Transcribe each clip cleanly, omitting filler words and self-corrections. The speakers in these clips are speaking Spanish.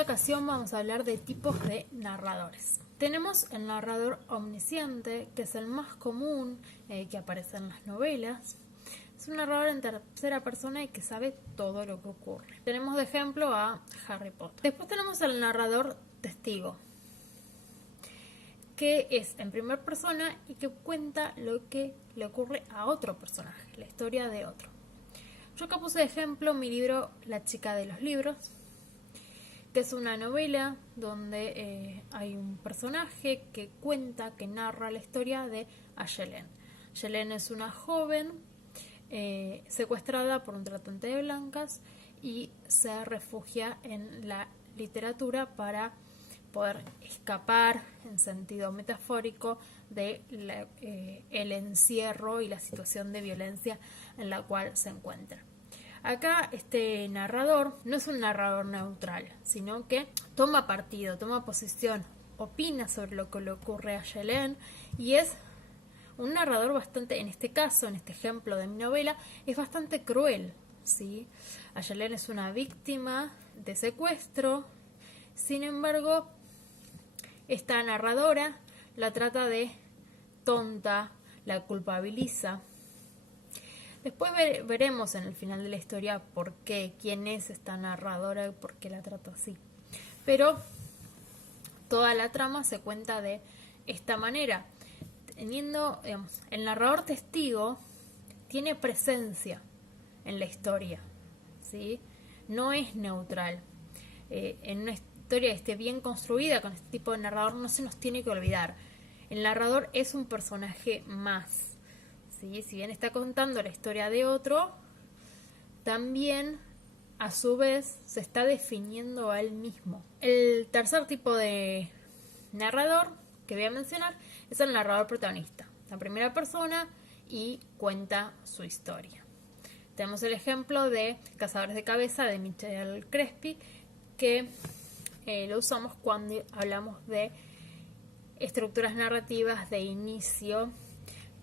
esta ocasión vamos a hablar de tipos de narradores. Tenemos el narrador omnisciente, que es el más común que aparece en las novelas. Es un narrador en tercera persona y que sabe todo lo que ocurre. Tenemos de ejemplo a Harry Potter. Después tenemos el narrador testigo, que es en primera persona y que cuenta lo que le ocurre a otro personaje, la historia de otro. Yo acá puse de ejemplo mi libro La chica de los libros, que es una novela donde hay un personaje que cuenta, que narra la historia de Ayelen. Ayelen es una joven secuestrada por un tratante de blancas y se refugia en la literatura para poder escapar en sentido metafórico de el encierro y la situación de violencia en la cual se encuentra. Acá este narrador no es un narrador neutral, sino que toma partido, toma posición, opina sobre lo que le ocurre a Ayelen y es un narrador bastante, en este caso, en este ejemplo de mi novela, es bastante cruel, ¿sí? Ayelen es una víctima de secuestro, sin embargo, esta narradora la trata de tonta, la culpabiliza. Después veremos en el final de la historia por qué, quién es esta narradora y por qué la trata así. Pero toda la trama se cuenta de esta manera. Teniendo, digamos, el narrador testigo tiene presencia en la historia, ¿sí? No es neutral. En una historia que esté bien construida con este tipo de narrador no se nos tiene que olvidar. El narrador es un personaje más. ¿Sí? Si bien está contando la historia de otro, también a su vez se está definiendo a él mismo. El tercer tipo de narrador que voy a mencionar es el narrador protagonista, la primera persona y cuenta su historia. Tenemos el ejemplo de Cazadores de Cabeza de Michel Crespi, que lo usamos cuando hablamos de estructuras narrativas de inicio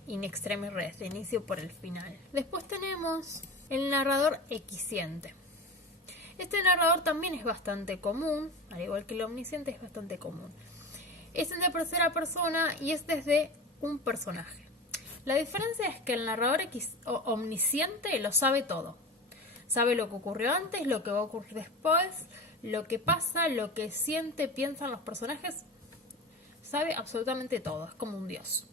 in extremis res, de inicio por el final. Después tenemos el narrador equisciente. Este narrador también es bastante común, al igual que el omnisciente es bastante común. Es en tercera persona y es desde un personaje. La diferencia es que el narrador omnisciente lo sabe todo. Sabe lo que ocurrió antes, lo que va a ocurrir después, lo que pasa, lo que siente, piensan los personajes. Sabe absolutamente todo, es como un dios.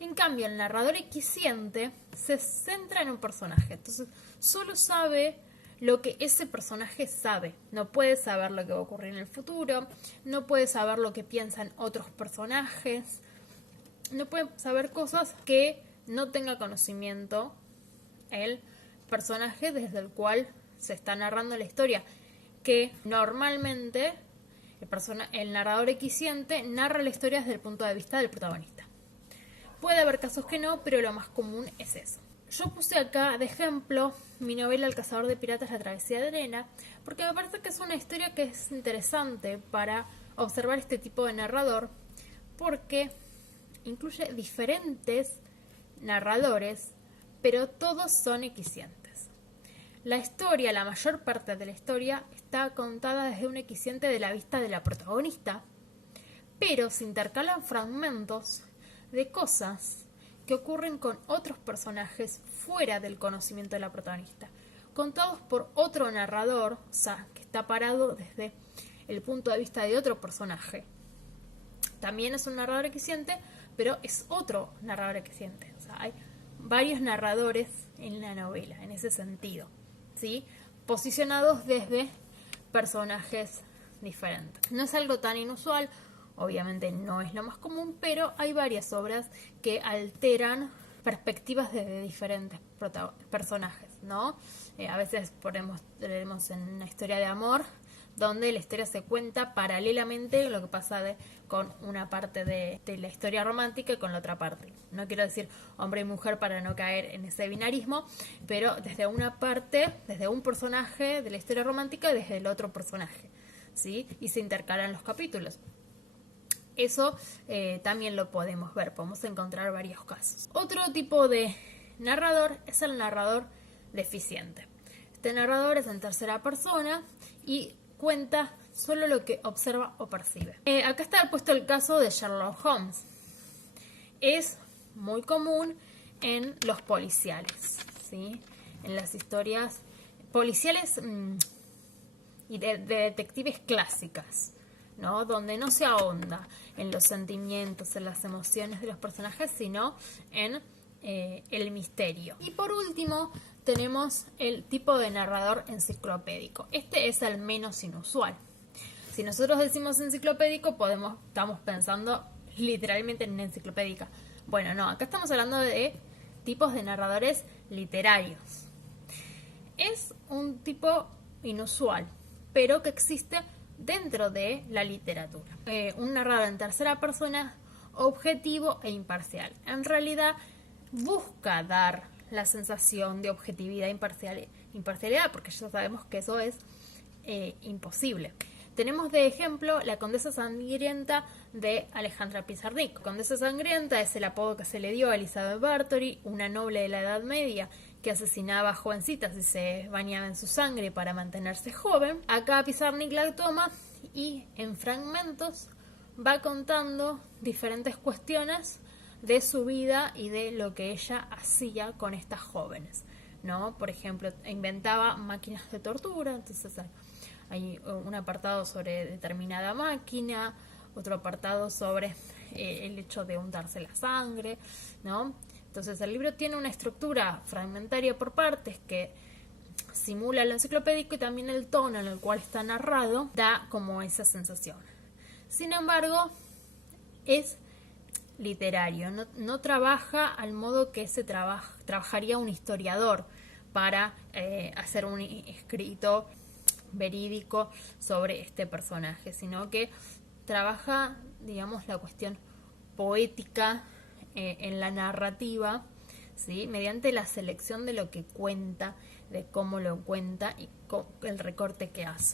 En cambio, el narrador equisciente se centra en un personaje. Entonces, solo sabe lo que ese personaje sabe. No puede saber lo que va a ocurrir en el futuro. No puede saber lo que piensan otros personajes. No puede saber cosas que no tenga conocimiento el personaje desde el cual se está narrando la historia. Que normalmente el narrador equisciente narra la historia desde el punto de vista del protagonista. Puede haber casos que no, pero lo más común es eso. Yo puse acá de ejemplo mi novela El cazador de piratas, la travesía de arena, porque me parece que es una historia que es interesante para observar este tipo de narrador, porque incluye diferentes narradores, pero todos son equiscientes. La historia, la mayor parte de la historia, está contada desde un equisciente de la vista de la protagonista, pero se intercalan fragmentos de cosas que ocurren con otros personajes fuera del conocimiento de la protagonista, contados por otro narrador, o sea, que está parado desde el punto de vista de otro personaje. También es un narrador equisciente, pero es otro narrador equisciente. O sea, hay varios narradores en la novela, en ese sentido, ¿sí? Posicionados desde personajes diferentes. No es algo tan inusual. Obviamente no es lo más común, pero hay varias obras que alteran perspectivas desde diferentes personajes, ¿no? A veces tenemos en una historia de amor donde la historia se cuenta paralelamente lo que pasa con una parte de la historia romántica y con la otra parte. No quiero decir hombre y mujer para no caer en ese binarismo, pero desde una parte, desde un personaje de la historia romántica y desde el otro personaje, ¿sí? Y se intercalan los capítulos. Eso también lo podemos ver, podemos encontrar varios casos. Otro tipo de narrador es el narrador deficiente. Este narrador es en tercera persona y cuenta solo lo que observa o percibe. Acá está puesto el caso de Sherlock Holmes. Es muy común en los policiales, ¿sí? En las historias policiales y de detectives clásicas, ¿no? Donde no se ahonda en los sentimientos, en las emociones de los personajes, sino en el misterio. Y por último, tenemos el tipo de narrador enciclopédico. Este es el menos inusual. Si nosotros decimos enciclopédico, estamos pensando literalmente en enciclopédica. Bueno, no, acá estamos hablando de tipos de narradores literarios. Es un tipo inusual, pero que existe dentro de la literatura. Un narrador en tercera persona, objetivo e imparcial. En realidad busca dar la sensación de objetividad e imparcialidad, porque ya sabemos que eso es imposible. Tenemos de ejemplo La Condesa Sangrienta de Alejandra Pizarnik. Condesa Sangrienta es el apodo que se le dio a Elizabeth Bathory, una noble de la Edad Media que asesinaba a jovencitas y se bañaba en su sangre para mantenerse joven. Acá Pizarnik la toma y en fragmentos va contando diferentes cuestiones de su vida y de lo que ella hacía con estas jóvenes, ¿no? Por ejemplo, inventaba máquinas de tortura, entonces hay un apartado sobre determinada máquina, otro apartado sobre el hecho de untarse la sangre, ¿no? Entonces el libro tiene una estructura fragmentaria por partes que simula lo enciclopédico, y también el tono en el cual está narrado da como esa sensación. Sin embargo, es literario, no trabaja al modo que trabajaría un historiador para hacer un escrito verídico sobre este personaje, sino que trabaja, digamos, la cuestión poética en la narrativa, ¿sí? Mediante la selección de lo que cuenta, de cómo lo cuenta y el recorte que hace.